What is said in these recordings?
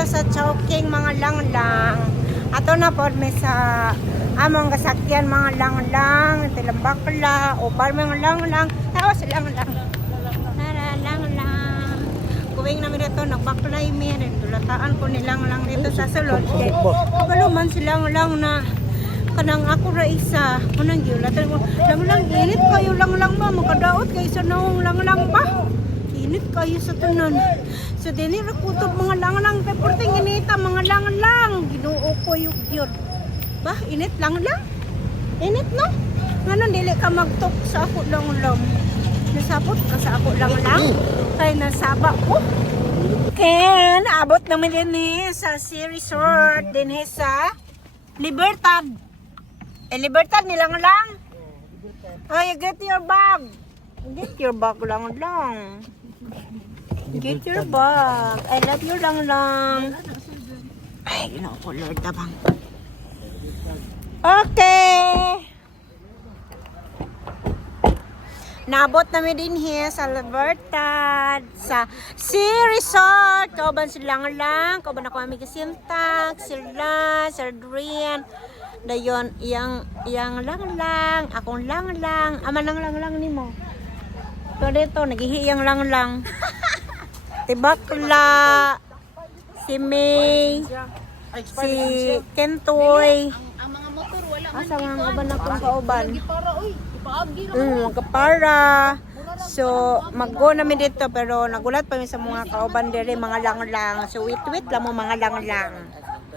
dito sa Chowking mga langlang. Ato na po may sa among kasakyan mga langlang, tilambakla, o par mga langlang. Tawa sa langlang. Tara langlang. Kuwing namin dito nagbaklay mi, tulataan ko nilang lang dito sa sulod. Kay kaluman silang lang na kanang ako ra isa. Unang giulatan ko, langlang init kayo langlang ba makadaot kay sa naong langlang ba? Init kayo sa tunan. So dini ra kutob mga langlang kay porting inita mga langlang. Ginoo ko yung yun. Ba init langlang? Init no? Nganon dili ka magtok sa ako langlang. Nasabot ka sa ako langlang. Kay nasaba ko. Ken abot naman din sa Sea Resort din sa Libertad. Libertad ni langlang. Ay, get your bag. Get your bag langlang. Get your bag. I love you lang. Ay, ginoo ko Lord tabang. Okay. Nabot namin din here sa Libertad, sa Sea Resort. Kauban silang lang. Kauban ako kami kasintak. Sila, Sir Adrian. Dayon, iyang lang. Akong lang. Ama lang ni mo. Ito dito, naghihiyang lang. Tibakla, si May, si Kentoy. Ang mga motor wala man. Asa mga uban akong kauban. Para oy, ipaagi ra. Magkapara. So, mag-go namin dito pero nagulat pa mi sa mga kauban dire mga lang. So, wait lang mo mga lang.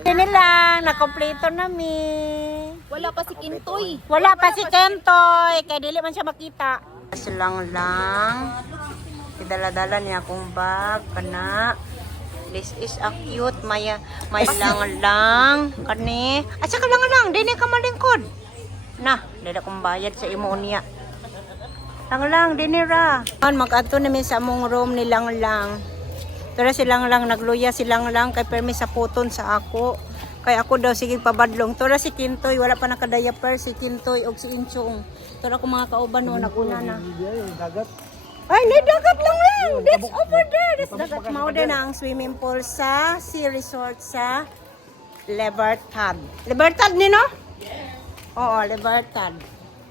Dini lang, nakompleto namin. Wala pa si Kintoy. Wala pa si Kentoy, kaya dili man siya makita. Silang lang. Idala-dala niya akong bag, kana. This is a cute, may lang. Kani. At saka lang, dini ka malingkod. Na, dili akong bayad sa imo niya. Lang, dini ra. Mag-adto namin sa among room ni lang. Pero silang lang, nagluya silang lang kay permi sa puton sa ako. Kay ako daw sige pabadlong. Tora si Kintoy, wala pa nakadayaper si Kintoy og si Inchong. Tora ko mga kauban no, naguna na. Ay, may dagat lang. That's over there. That's dagat. Mauda na ang swimming pool sa Sea Resort sa Libertad. Libertad ni no? Oo, Libertad.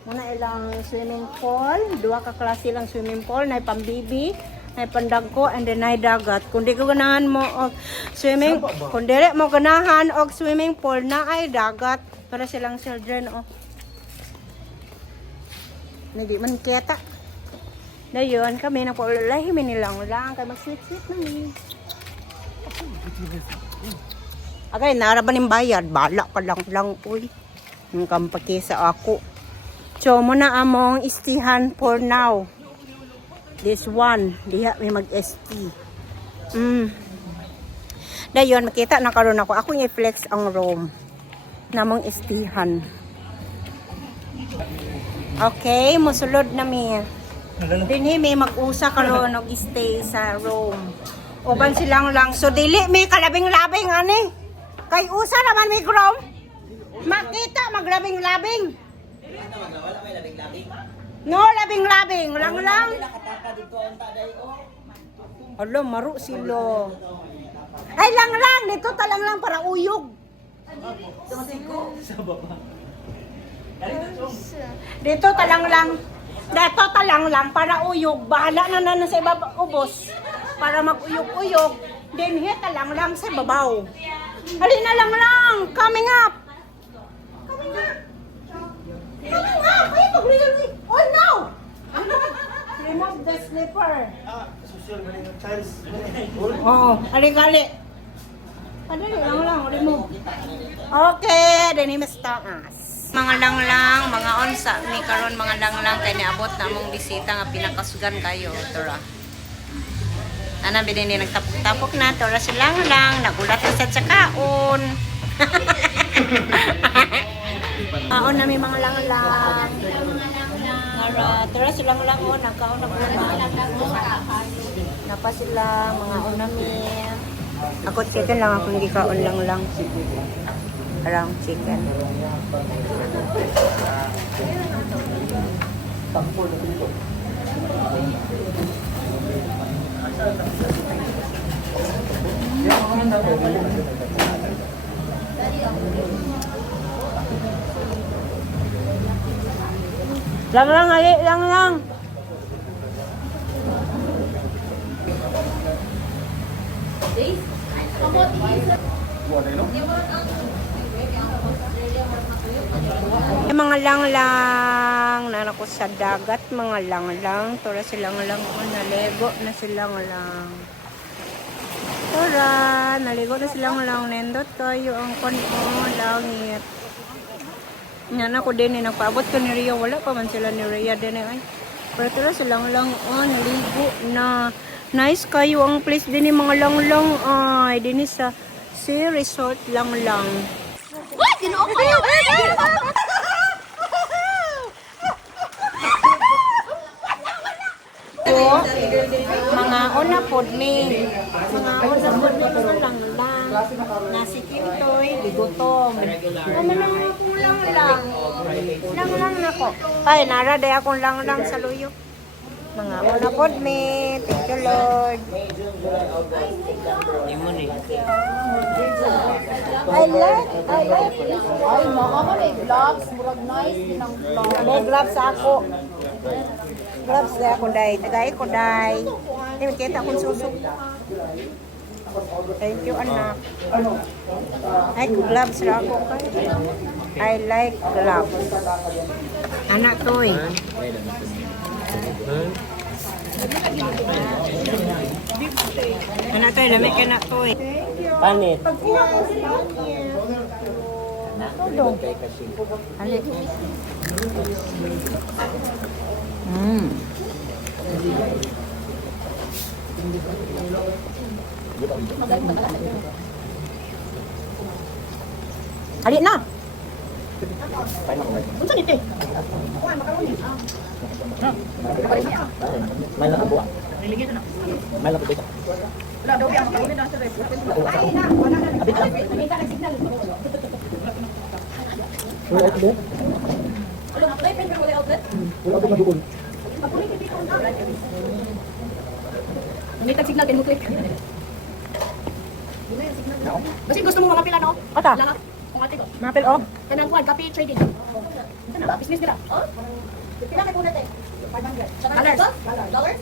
Muna ilang swimming pool. Dua ka klase lang swimming pool. Na pambibi, na pandagko, and then na dagat. Kung di ko ganahan mo og swimming, kung dili mo ganahan og swimming pool na ay dagat. Para silang children, oh. Hindi man kita. Dayon kami na po lahimin nilang lang kay mag-sweet namin. Agay naraban yung bayad, bala ka lang uy. Yung kampaki sa ako. So muna among istihan for now. This one, diha may mag-ST. Dayon makita na karon ako. Ako yung i-flex ang room namong istihan. Okay, musulod na mi. Dinhi may mag-usa karon og stay sa room. Uban silang lang. So dili may kalabing-labing ani. Kay usa naman may room. Makita maglabing-labing. No, labing-labing lang. Alo, maru silo. Ay lang dito talang lang para uyog. Dito talang lang. Dato talang lang para uyog. Bahala na sa ibabaw ubos. Para mag-uyog-uyog. Then hit talang lang sa babaw. Halina lang. Coming up. Ay, mag-real. Oh no! Remove the slipper. Oh, ali-gali. Padali lang. Remove. Okay, then mas taas. Mga langlang, mga onsa ni karon mga langlang kay niabot na mong bisita nga pinakasugan kayo tora. Ana binin ni nagtapok-tapok na tora si langlang, nagulat na sa kaon. Kaon na may mga langlang. Tora si langlang o nagkaon na napa sila mga onami. Ako chicken lang akong gikaon lang. Around chicken. Lang, ali, lang. Yung mga lang-lang na ako sa dagat, mga lang-lang. Tura silang lang o naligo na silang lang. Tura, naligo na silang lang. Nindot kayo ang langit. Yan ako din eh, nagpaabot ko ni Ria. Wala pa man sila ni Ria din eh. Pero tura silang lang o, naligo na. Nice kayo ang place din eh, mga lang-lang. Ay, din sa sea resort lang-lang. What? Ginoo kayo! So, mga una pod me. Mga una pod me sa lang-lang. Nasi Kintoy, ligutom. Kumanang akong lang-lang. Lang-lang na ko. Ay, nara day akong lang-lang sa luyo. Mga una pod me. Thank you, Lord. I like. Ay, mama may vlogs. Murag nice din ang vlog. May gloves ako. Gloves na ako, day. Tagay ko, day. Hindi mo kita akong susok. Thank you, anak. Ay, gloves na ako. I like gloves. Anak to eh. Anak to eh, lamig ka na to eh. Panit. Todo. Alit. Alit na. Unsa nito? May nakabuwa. May nakabuwa. May signal din mo click. Kasi gusto mo mga pila no? Ata. Lang kung ate ko. Mapil oh. Kanang kuan copy trading. Ano ba business nila? Oh. Pila kay kunat eh? 500. Dollars?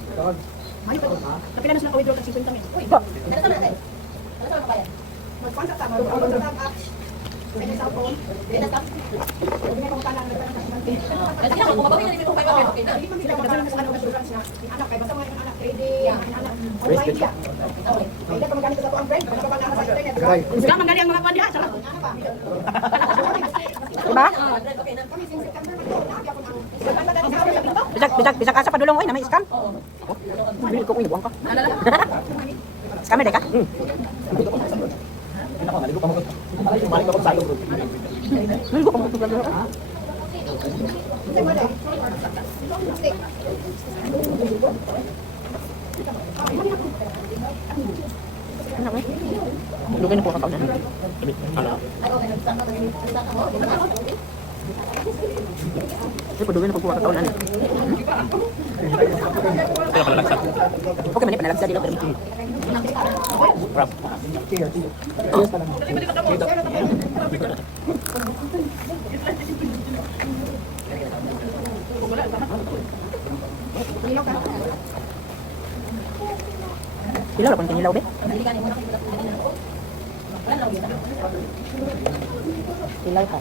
Ano ba? Kapila na sila ka-withdraw kasi 50 mil. Uy. Ano sa natin? Ano sa mga bayan? Mag-contact ka. Mag-contact ka. Pwede sa phone. Pwede sa Pwede na kung talang kasi ako, kung mabawin na nito 500, okay na. Sila kung nagsalang sa kanong insurance na anak, kaya basta mga anak, trading, anak, online siya. Pwede pa magamit sa ako ang brand, basta pa sa internet. Sila manggali ang mga kwan diha, sarap. Diba? Bisag asa padulong oy na may scam. Bili ko buwang ka. Scammer de ka? Maligo ka mo sa loob. Maligo ka mo sa loob. Ano eh? Lugay na po ang taon na. Ano? Ay, padugay na pagkuha ka taon na. Okay, mani panalagsa dito. Rap. Hilaw pun kinilaw be. Hilaw ka.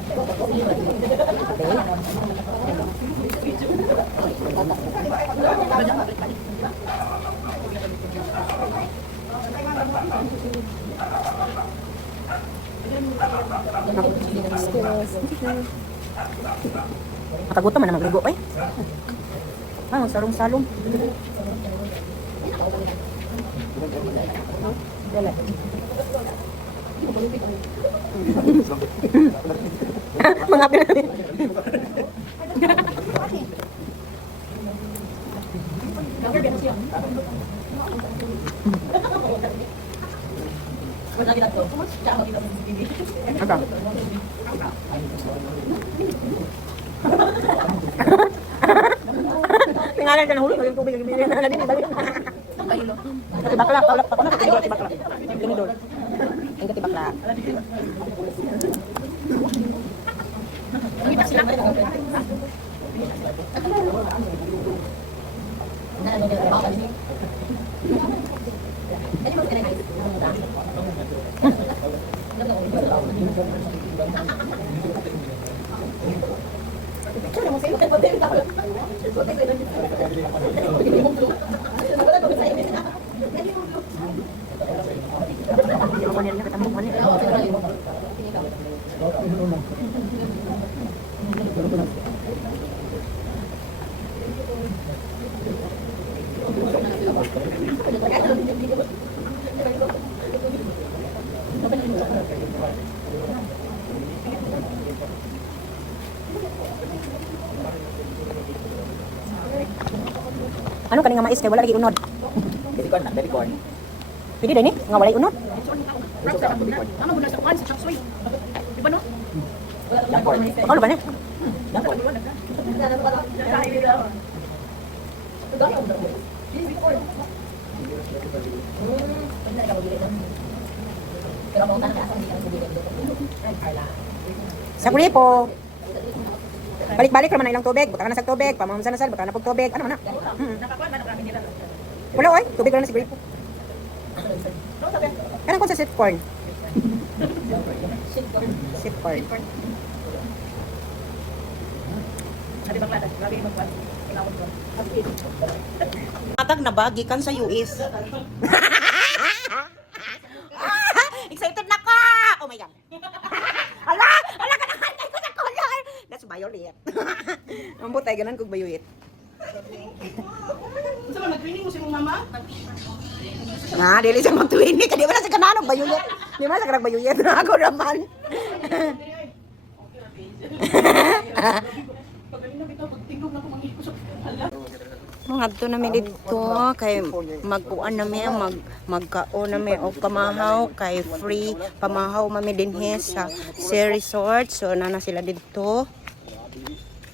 Nakagutom man na magligo eh. Ah, sarong-salong. Dala. Mga pinag. Apa? Tinggalan ka na huli, yung tubig, bibili na din. Katibakla, kaulap ako na katibakla. Ganidor. Ang katibakla. Ang itak sila. Ano kaning nga mais kay wala lagi unod? Baby corn na, baby corn. Pwede din nga walay unod. Ano mo na sa kwan sa chop suey. Di ba no? Young corn. Ano ba ni? Young corn. Sa gripo. Balik-balik naman na ilang tubig, buta ka na sa tubig, pamamsan-asal, buta ka na pag tubig, ano man na? Nakakuan man kami nila. Wala oy, tubig lang na si gripo. Kanang kung sa sweet corn. Sweet corn. Sa di bakla, grabe yung magkuan. Kinawag ko. Matag na ba gikan sa US. Excited na ka! Oh my god. Ala ka naman ko sa color. That's violet. Ang butay ganan kog violet. Unsa man nag-training mo si mong mama? Na, dili sa magtuwini kadi wala sa kananog violet. Di man sa kanang violet ako raman. Pagaling na bitaw pagtingog na ko mangikos. Hala. Mga to namin dito kay magkuan namin magkaon namin og pamahaw kay free pamahaw mami dinhi sa Sea Resort. So nana sila dito.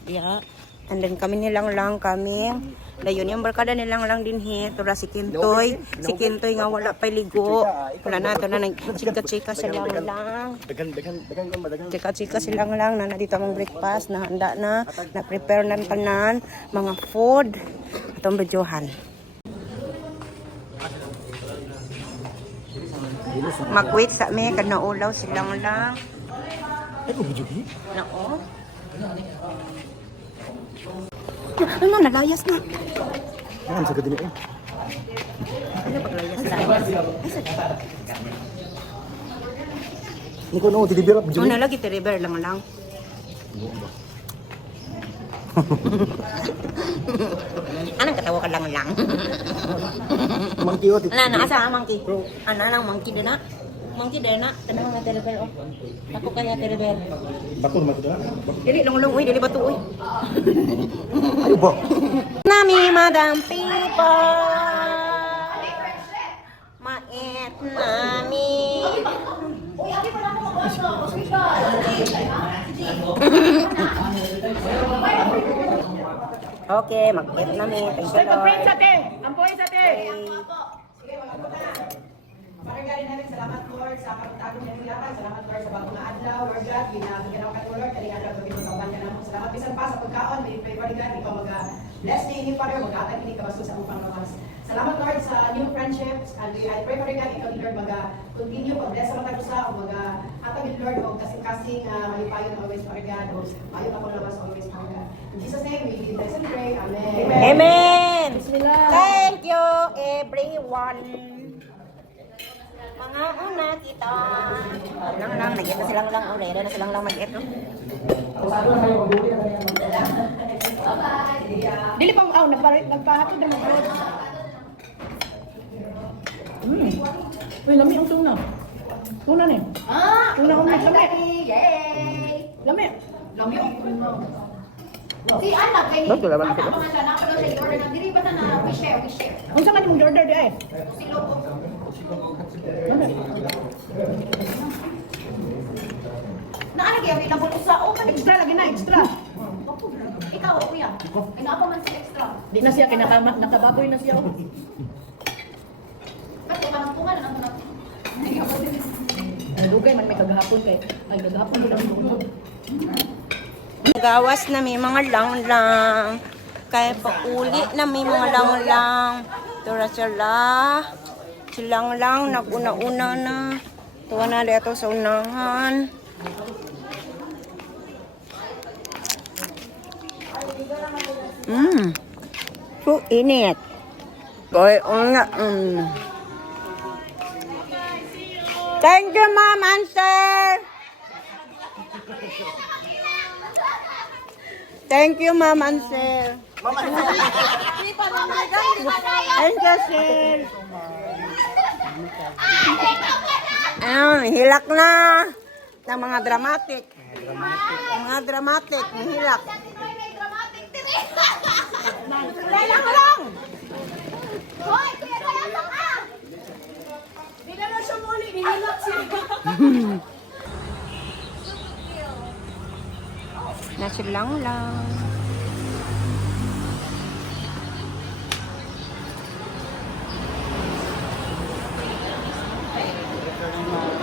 Yeah. And then kami nilang lang kami. Dayon yung barkada nilang lang dinhi tura si Kintoy. Si Kintoy nga wala pa ligo. Wala na to na nagchika-chika sila lang. Dagan ko madagan. Chika-chika sila lang na dito among breakfast na handa na prepare na tanan mga food atong videohan. Mag-wait sa me kad naulaw silang lang. Nao. Ano nalayas na? Ang sagad din eh. Ano paglayas na? Niko no tidibira Ano na lagi river lang. Anong katawa ka lang? Monkey o Ana asa ang monkey? Ana lang monkey din na. Monkey din na. Tanong nga river oh. Ako kaya river. Bato naman ito na. Dili long uy, dili bato uy. Ayo ba? Nami madam people. Mait nami. Okay, mag-get nami. Thank you, Lord. Sa te. Ampoy sa te. Maragarin namin, salamat Lord sa pagtagong niya nilakan. Salamat Lord sa bagong adlaw. Lord God, ginagawa ka Lord. Kaya adlaw sa pinagkapan ka naman. Salamat bisan pa sa pagkaon. May pray God, ikaw mag-bless na ini Father. Mag-atag ini kabasto sa upang lamas. Salamat Lord sa new friendships. And I pray Father God, ikaw Lord mag-continue pag-bless sa matag sa o mag-atag Lord o kasing-kasing malipayon always Father God. O mayon ako lamas always Father God. In Jesus' name, we bless and pray. Amen. Amen. Bismillah. Thank you, everyone. Mga una kita. Lang, nag-get na silang lang. Orero na silang lang mag-get. Dili pang nagpahatid na mga. Uy, lami ang tuna. Tuna ni. Tuna ulit, lami. Yay! Lami. Lami ang tuna. Si anak kay Bakit wala ba nakita? Mga sana pa daw siya order na diri ba na we share. Unsa man imong order di ay? Si Lobo. Naani kaya may nabulong sa o kanina. Extra lagi na, extra. Ikaw kuya. Ay naapa man sa extra. Di na siya kay nakababoy na siya. dugay man may kagahapon kay. Ay kagahapon ko lang mo. Gawas na may mga lang-lang. Kaya pauli na may mga lang-lang. Tura sila. Silang lang, nag-una-una na. Tuwa na dito sa unahan. So init. Boy, nga. Thank you, Ma'am Answer. Thank you, Ma'am Ansel. Thank you, sir. Hilak na. Ng mga dramatic. Mga dramatic, hilak. Lang. Hoy, kuya kaya ka! Dila na siya muli, nihilak siya. Nasilang lang.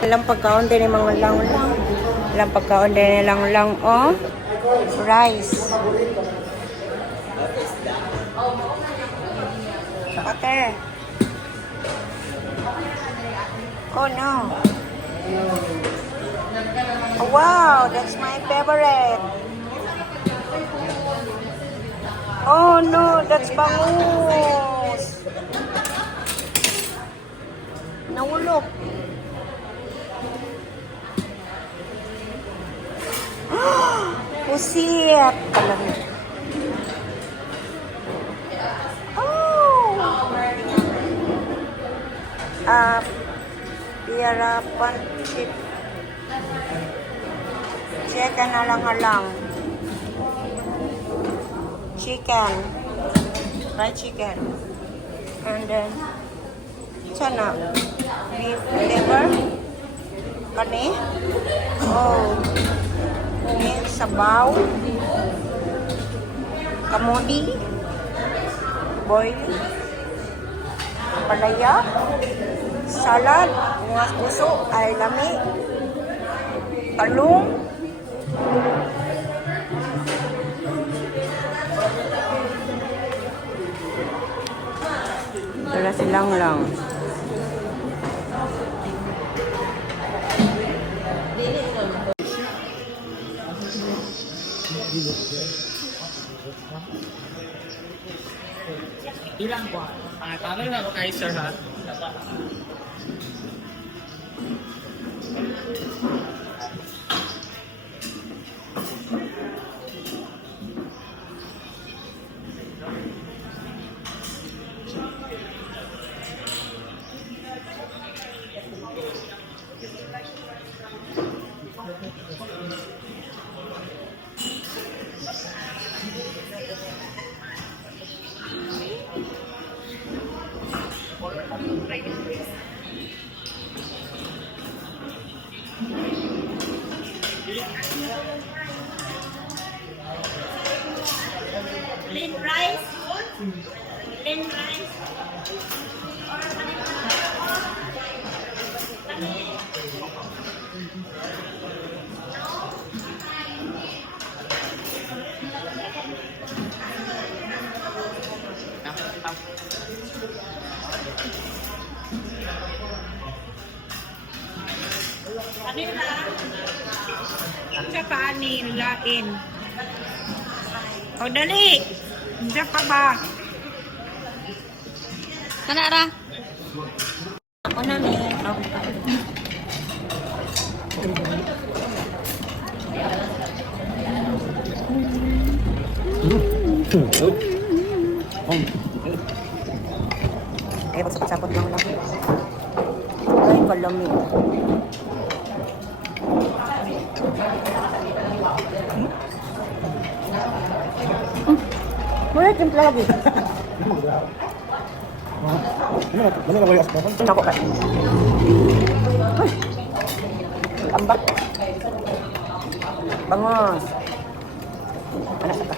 Ilang pagkaon din yung mga lang-lang. Ilang pagkaon din yung lang-lang. Oh, rice. Okay. Oh no. Oh, wow, that's my favorite. Oh no, that's bangus. Nahulog. Pusit. Oh. Piyarapan chip. Chicken alang-alang. Chicken. Fried chicken. And then chana. Beef liver. Kani. Oh. Ini sabaw. Kamodi. Boil. Palaya. Salad. Mga puso. Ay lami. Talong. Wala silang lang. Ilang po? Paano lang kay sir ha? Plain rice. Plain rice. Sa kanin, lain. O, dali. Diyan pa ba? Kanara. Ako na ni. Ay, pagsapot lang lang. Ay, kalami. Wala, timpla lagi. Mana nak bayar apa? Hindi ako ka. Ambak. Bangos. Anak sa pa.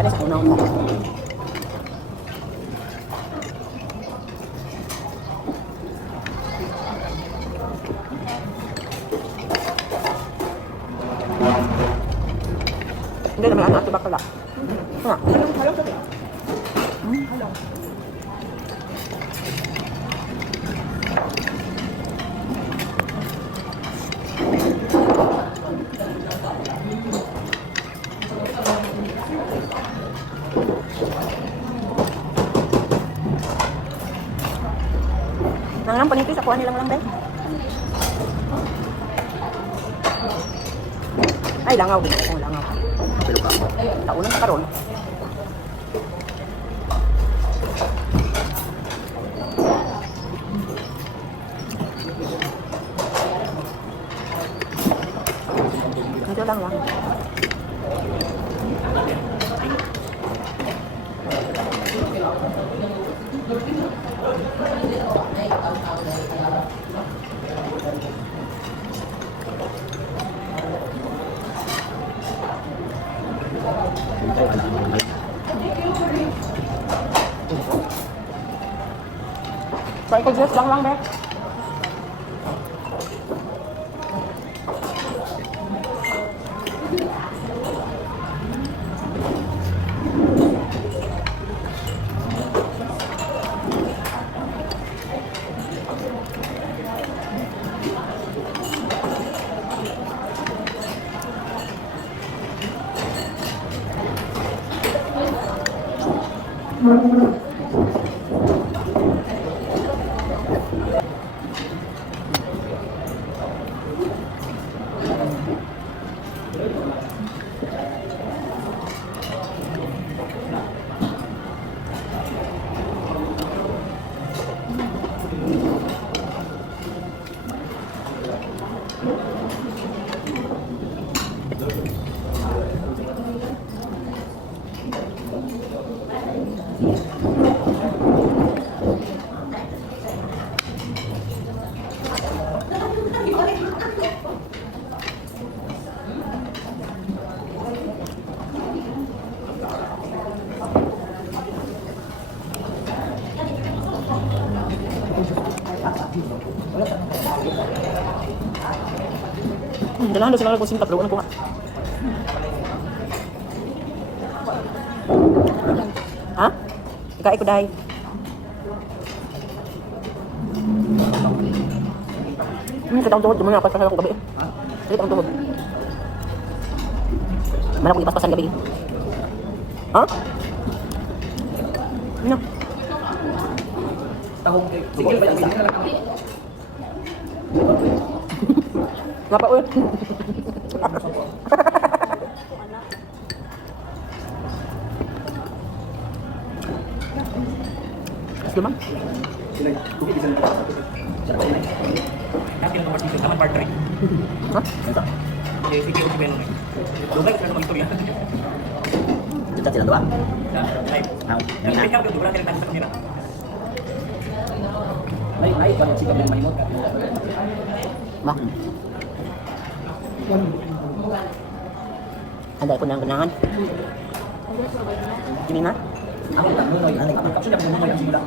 Ada sa unang ko. Hindi naman ano, ito bakla. Ha? Halong sabi. Halong. Nang panipis, ako nilang lang, dahil. Ay, langaw. Oh, langaw. Pero ka. Taunang na karon. Ito lang lang. Ay, anak mo. Michael Jess lang lang, Bek. Dalahan daw sila kung sinta, pero ko nga. Ha? Ikaw ko dahi. Kita ang tuhod, dumuna ako sa gabi. Kita ang tuhod. Mana ko ipaspasan gabi. Ha? Ano? Sige, pa isa. Ngapa uy? Sudah mang? Kasi ang martiso, naman part 3. Hah? Sige, sige, okay, Beno. Lumay ko sa istorya. Kita sila dua. Ay, Mina. kaya ko dubra kaya sa kamera. May pa ng sikap ng malimot. Bak. Andai ko ng kenangan. Ini na? Ako tak mo moy, ano ka? Sudah mo moy ang simula.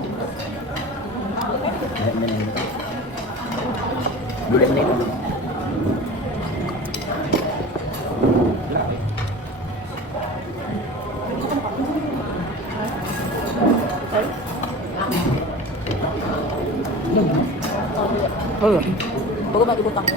Dulu mana itu? Oh, bago ba ibutang?